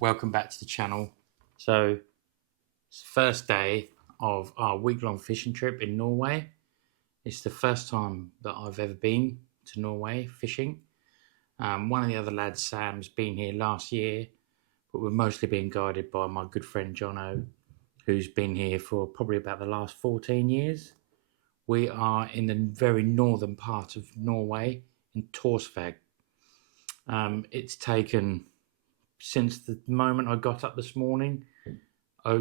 Welcome back to the channel. So it's the first day of our week-long fishing trip in Norway. It's the first time that I've ever been to Norway fishing. One of the other lads, Sam's been here last year, but we're mostly being guided by my good friend Jono, who's been here for probably about the last 14 years. We are in the very northern part of Norway in Torsvåg. It's taken, since the moment I got up this morning,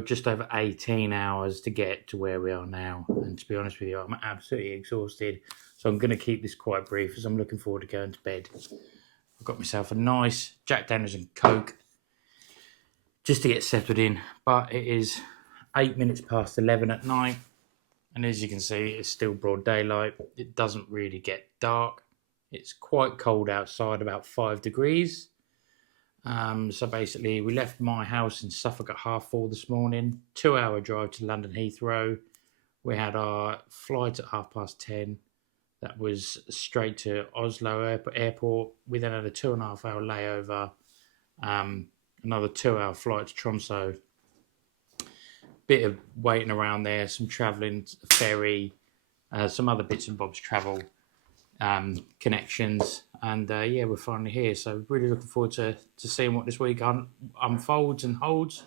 just over 18 hours to get to where we are now. And to be honest with you, I'm absolutely exhausted. So I'm going to keep this quite brief as I'm looking forward to going to bed. I've got myself a nice Jack Daniels and Coke just to get settled in. But it is 8 minutes past 11 at night. And as you can see, it's still broad daylight. It doesn't really get dark. It's quite cold outside, about 5 degrees. So basically we left my house in Suffolk at 4:30 this morning, 2-hour drive to London Heathrow. We had our flight at 10:30. That was straight to Oslo airport. We then had a 2.5-hour layover, another 2-hour flight to Tromsø. Bit of waiting around there, some travelling, ferry, some other bits and bobs travel, connections. And yeah, we're finally here. So really looking forward to seeing what this week unfolds and holds.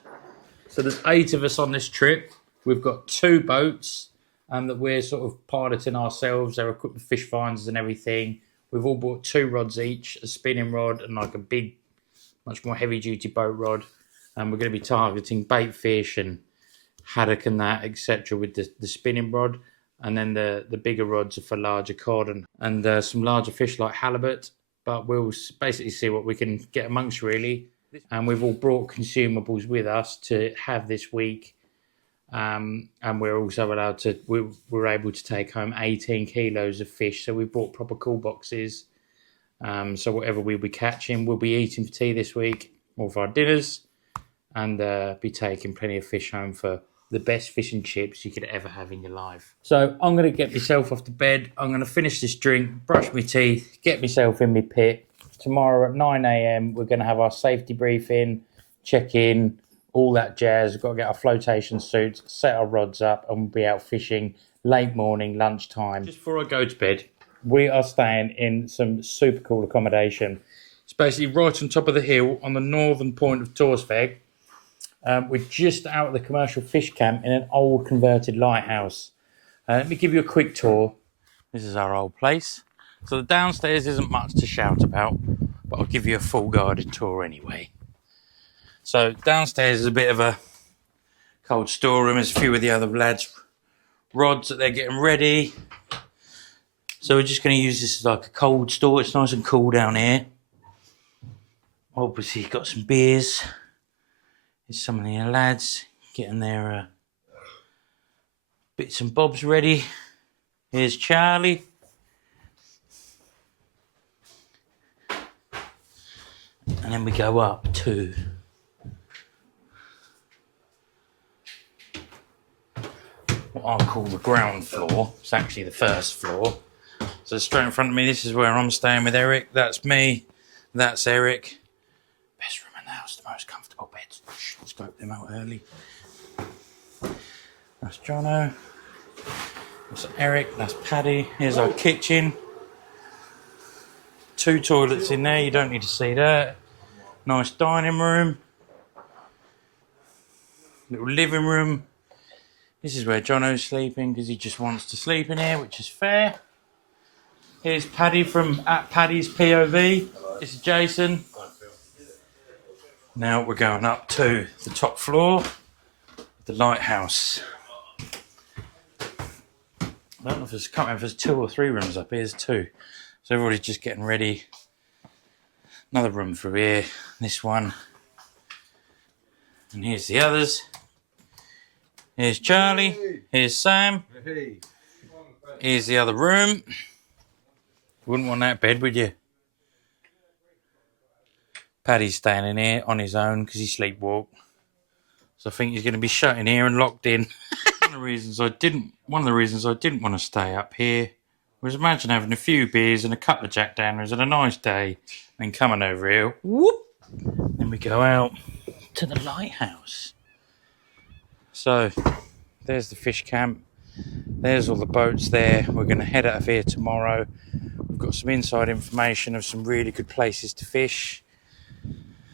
So there's 8 of us on this trip. We've got 2 boats that we're sort of piloting ourselves. They're equipped with fish finders and everything. We've all bought 2 rods each, a spinning rod and like a big, much more heavy duty boat rod. And we're going to be targeting bait fish and haddock and that, etc. with the spinning rod. And then the bigger rods are for larger cod and some larger fish like halibut. But we'll basically see what we can get amongst, really. And we've all brought consumables with us to have this week. And we're also allowed to, we're able to take home 18 kilos of fish. So we brought proper cool boxes. So whatever we'll be catching, we'll be eating for tea this week or for our dinners. And be taking plenty of fish home for the best fish and chips you could ever have in your life. So I'm going to get myself off to bed. I'm going to finish this drink, brush my teeth, get myself in my pit. Tomorrow at 9 a.m. we're going to have our safety briefing, check in, all that jazz. We've got to get our flotation suits, set our rods up, and we'll be out fishing late morning, lunchtime. Just before I go to bed, we are staying in some super cool accommodation. It's basically right on top of the hill on the northern point of Torsvåg. We're just out of the commercial fish camp in an old converted lighthouse. Let me give you a quick tour. This is our old place. So the downstairs isn't much to shout about, but I'll give you a full guided tour anyway. So downstairs is a bit of a cold storeroom. There's a few of the other lads' rods that they're getting ready. So we're just going to use this as like a cold store. It's nice and cool down here. Obviously, you've got some beers. There's some of the lads getting their bits and bobs ready. Here's Charlie. And then we go up to what I call the ground floor. It's actually the first floor. So straight in front of me, this is where I'm staying with Eric. That's me. That's Eric. Best room in the house, the most comfortable beds. Scope them out early. That's Jono. That's Eric. That's Paddy. Here's our kitchen. 2 toilets in there. You don't need to see that. Nice dining room. Little living room. This is where Jono's sleeping because he just wants to sleep in here, which is fair. Here's Paddy from at Paddy's POV. This is Jason. Now we're going up to the top floor, the lighthouse. I don't know if there's, can't remember if there's 2 or 3 rooms up here. There's 2. So everybody's just getting ready. Another room through here. This one. And here's the others. Here's Charlie. Here's Sam. Here's the other room. Wouldn't want that bed, would you? Paddy's staying in here on his own because he sleepwalked. So I think he's going to be shut in here and locked in. One of the reasons I didn't want to stay up here was imagine having a few beers and a couple of Jack Daniels and a nice day, and coming over here. Whoop! Then we go out to the lighthouse. So there's the fish camp. There's all the boats there. We're going to head out of here tomorrow. We've got some inside information of some really good places to fish.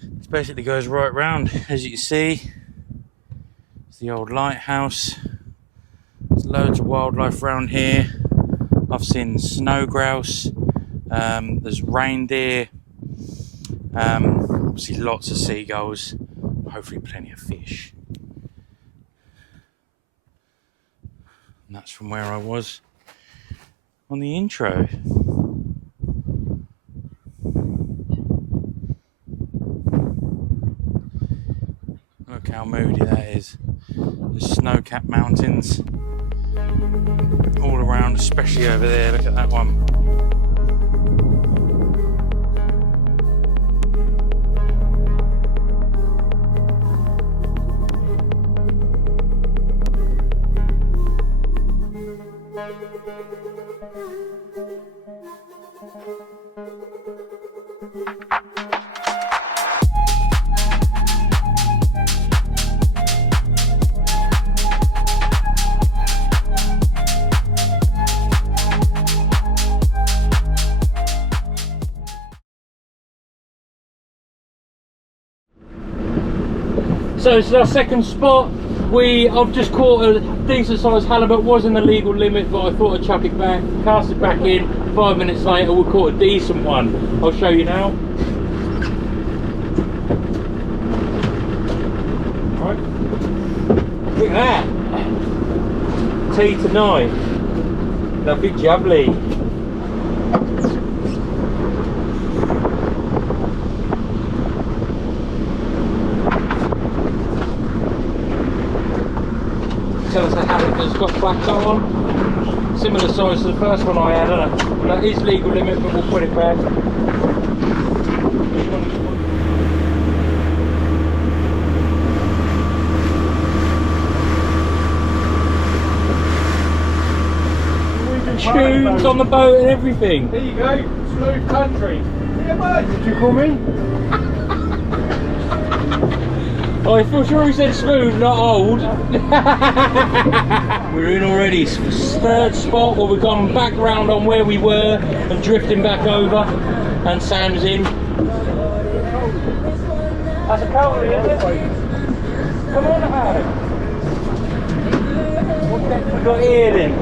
This basically goes right round, as you can see. It's the old lighthouse. There's loads of wildlife around here. I've seen snow grouse. There's reindeer. Obviously lots of seagulls. Hopefully plenty of fish. And that's from where I was on the intro. Look how moody that is. There's snow-capped mountains all around, especially over there. Look at that one. So this is our second spot. I've just caught a decent sized halibut. Was in the legal limit, but I thought I'd chuck it back, cast it back in. 5 minutes later we caught a decent one. I'll show you now. Right. Look at that. Tea tonight. Lovely jubbly. Tell us a halibut's got blacks on. Similar size to the first one I had, isn't it? That is legal limit, but we'll put it back. Tunes on the boat and everything. There you go, smooth country. Yeah, mate. Did you call me? Oh, I feel sure he said smooth, not old. We're in already. Third spot where we've gone back round on where we were and drifting back over. And Sam's in. That's a cold, isn't it? Come on, Harry. What depth we got here then?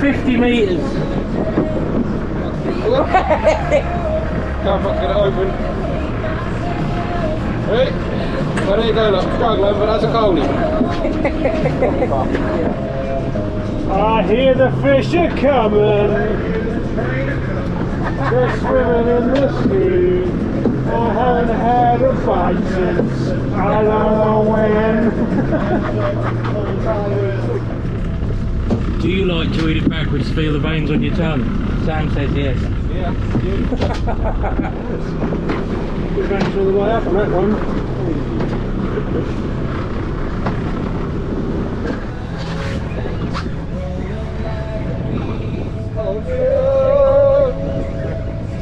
50 metres. Can't fucking get it open. Ready? Well, there you go, look, struggling, but that's a coldie. I hear the fish are coming. They're swimming in the sea. I haven't had a fight since I don't know when. Do you like to eat it backwards to feel the veins on your tongue? Sam says yes. Yeah, good veins all the way up on that one.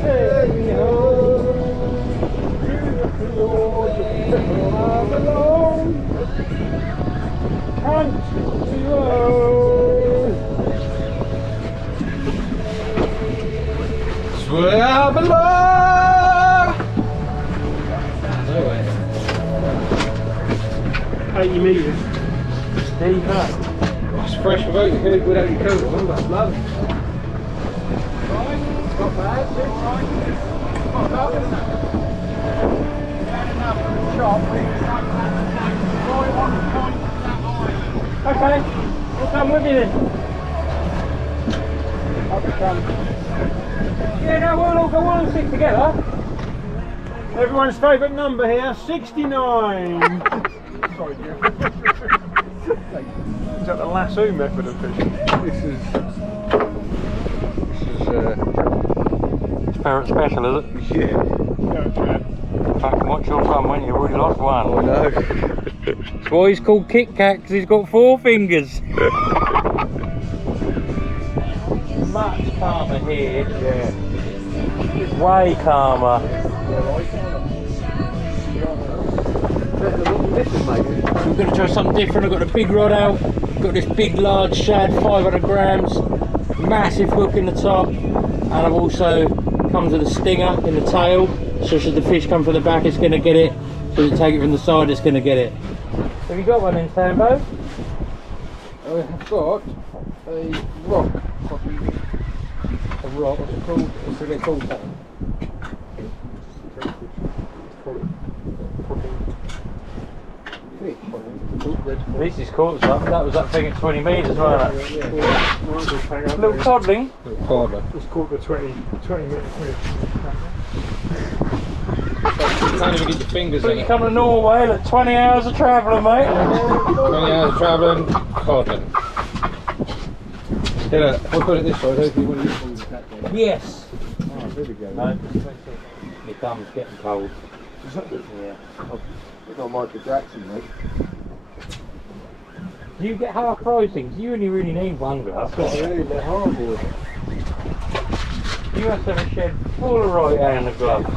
Take me home to the Lord, I'm alone, country road. It's where I belong. 80 metres. Deep up. It's fresh without your head, without your coat on, that's lovely. Not bad, it's right. Not bad, isn't it? Bad enough for the shot. with me then. Yeah, no, we'll all go on and sit together. Everyone's favourite number here, 69. Sorry, Jim. Is that the lasso method of fishing? This is Parrot special, is it? Yeah. No, Chad. Fucking watch your fun when you've already lost one. I know. That's why he's called KitKat, because he's got 4 fingers. Much calmer here. Yeah. Way calmer. We're going to try something different. I've got a big rod out. Got this big large shad, 500 grams. Massive hook in the top. And I've also come to the stinger in the tail. So should the fish come from the back, it's going to get it. Should it take it from the side, it's going to get it. Have you got one in, Sambo? I have got a rock. A rock? What's it called? What's it called that? This is caught up. That was that thing at 20 metres, wasn't it? Little codling. Little codler. It's caught the 20 minute fish. You can't even get your fingers But in you it. come to Norway, like 20 hours of travelling, mate. 20 hours of travelling, codling. Here, we'll put it this way. Hopefully one of these ones is that way. Yes. Oh, there we go. No, it comes getting cold. Yeah. It's not Michael Jackson, mate. Do you get half price things? You only really need one glass. They're horrible. You must have a shed full of right hand of gloves.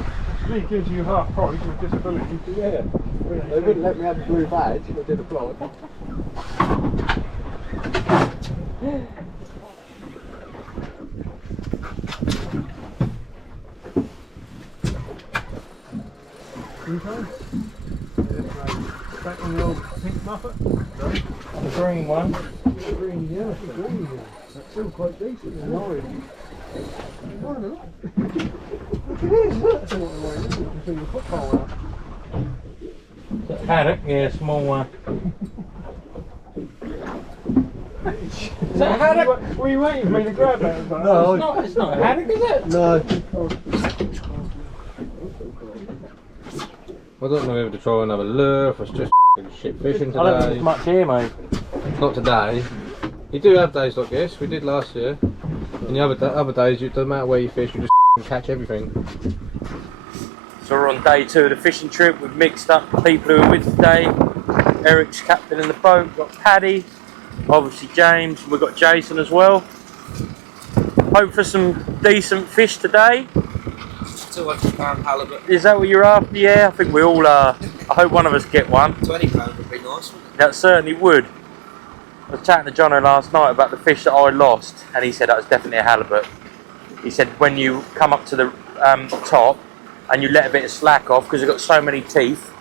He gives you half price with disability. Yeah. They wouldn't let me have the blue badge if I did apply. Back on the old pink muffet. The green one. Green, yeah. Green, yeah. That's still quite decent. In Norway. Why not? Look at this. That's what I want to do. See your football out. Haddock, yeah, small one. Is that a haddock? Were you waiting for me to grab that? No. It's not a haddock, is it? No. I don't know whether to try another lure, if it's just shit fishing I don't think today. there's much here, mate. Not today. You do have days like this, we did last year. And the other days, it doesn't matter where you fish, you just catch everything. So we're on day 2 of the fishing trip. We've mixed up the people who are with today. Eric's captain in the boat. We've got Paddy, obviously James. We've got Jason as well. Hope for some decent fish today. £200 halibut. Is that what you're after? Yeah, I think we all are. I hope one of us get one. £20 would be nice, wouldn't it? That certainly would. I was chatting to Jono last night about the fish that I lost, and he said that was definitely a halibut. He said when you come up to the top and you let a bit of slack off, because it's got so many teeth,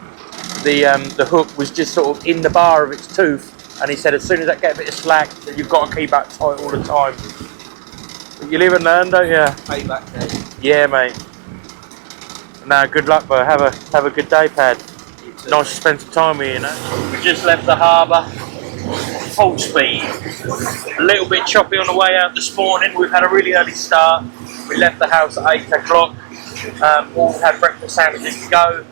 the hook was just sort of in the bar of its tooth, and he said as soon as that get a bit of slack, then you've got to keep that tight all the time. But you live and learn, don't you? Payback day. Yeah, mate. No, good luck, bro. Have a good day, Pad. Nice to spend some time with you, you know. We just left the harbour, full speed. A little bit choppy on the way out this morning. We've had a really early start. We left the house at 8 o'clock. All had breakfast sandwiches to go.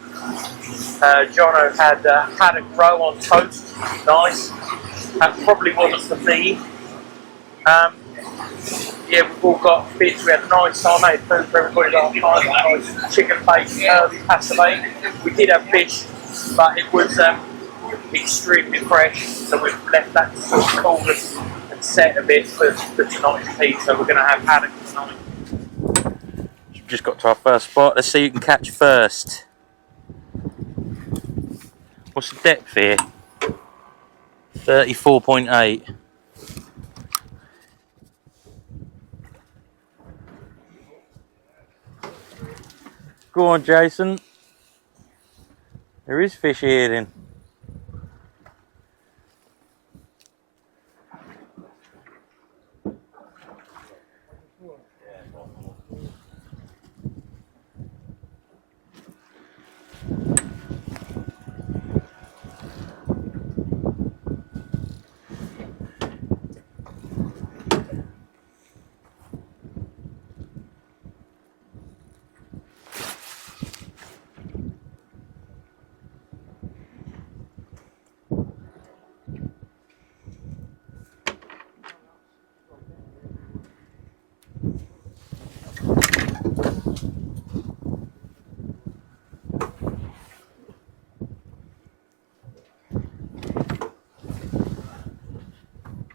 Jono had haddock roe on toast. Nice. That probably wasn't for me. Yeah, we've all got bits. We had a nice time, made food for everybody last night. Nice chicken bacon, herbie, pasta bake. We did have fish, but it was extremely fresh, so we've left that to sort of cool and set a bit for tonight's pizza. We're going to have haddock tonight. We've just got to our first spot. Let's see who can catch first. What's the depth here? 34.8. Go on, Jason. There is fish here then.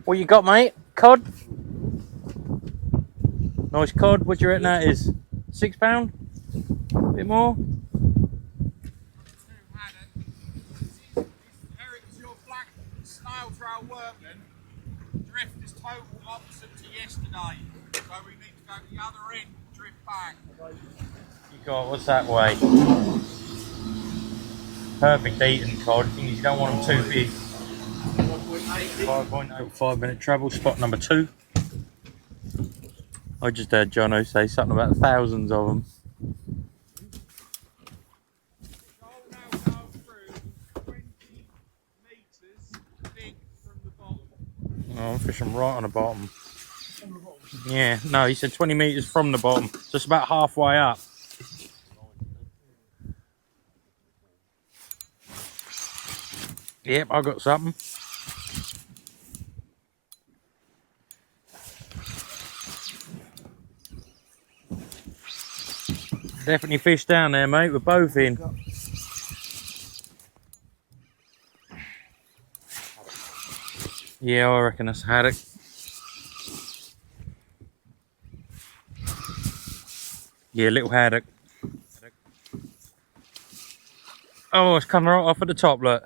What you got, mate? Cod? Nice cod. What do you reckon that is? £6? A bit more? Eric's your black snail trail workman. Drift is total opposite to yesterday. So we need to go to the other end and drift back. You got, what's that way? Perfect eating cod. You don't want them too big. 5.8. 5 minute travel, spot number 2. I just heard Jono say something about thousands of them. Oh, I'm fishing right on the bottom. Yeah, no, he said 20 metres from the bottom, so it's about halfway up. Yep, I got something. Definitely fish down there, mate. We're both in. Yeah, I reckon that's a haddock. Yeah, little haddock. Oh, it's coming right off at the top, look.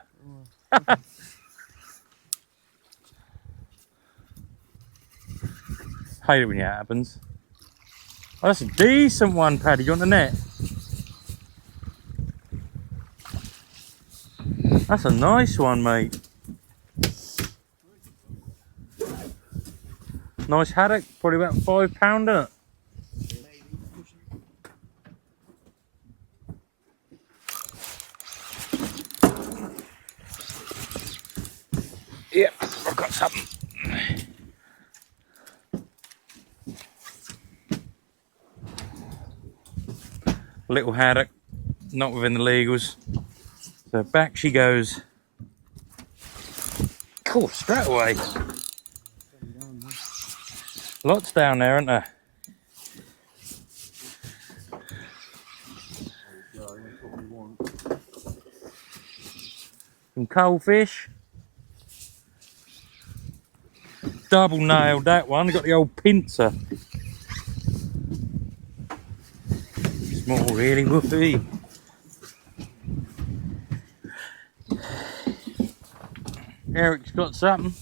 Hate it when that happens. Oh, that's a decent one, Paddy. You want the net? That's a nice one, mate. Nice haddock, probably about £5, isn't it? Yep, I've got something. Little haddock, not within the legals. So back she goes. Cool, straight away. Lots down there, aren't there? Some cold fish. Double nailed that one. Got the old pincer. Small, really, whoopee. Eric's got something.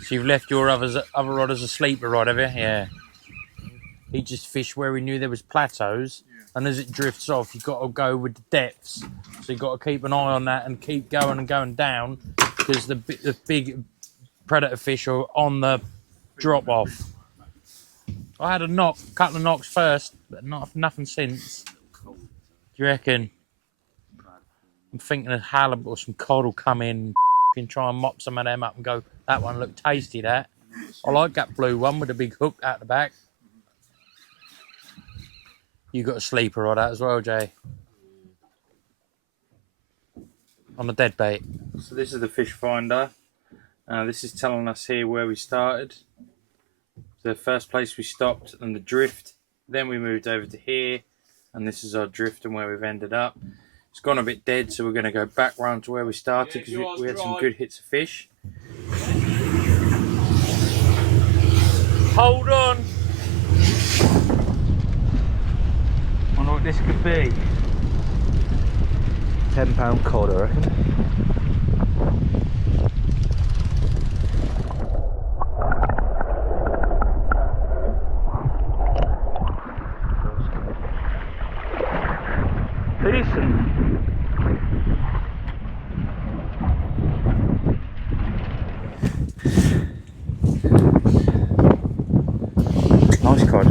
So you've left your other rod as a sleeper rod, have you? Yeah. He just fished where he knew there was plateaus, and as it drifts off, you've got to go with the depths. So you've got to keep an eye on that and keep going and going down, because the big predator fish are on the drop off. I had a couple of knocks first, but nothing since. Do you reckon? I'm thinking a halibut or some cod will come in and try and mop some of them up and go, that one looked tasty, that. I like that blue one with the big hook out the back. You got a sleeper on that as well, Jay? On the dead bait. So this is the fish finder. This is telling us here where we started. The first place we stopped and the drift. Then we moved over to here, and this is our drift and where we've ended up. It's gone a bit dead, so we're going to go back round to where we started, because we had some good hits of fish. Hold on. Wonder what this could be. £10 cod, I reckon. Decent. Nice cod.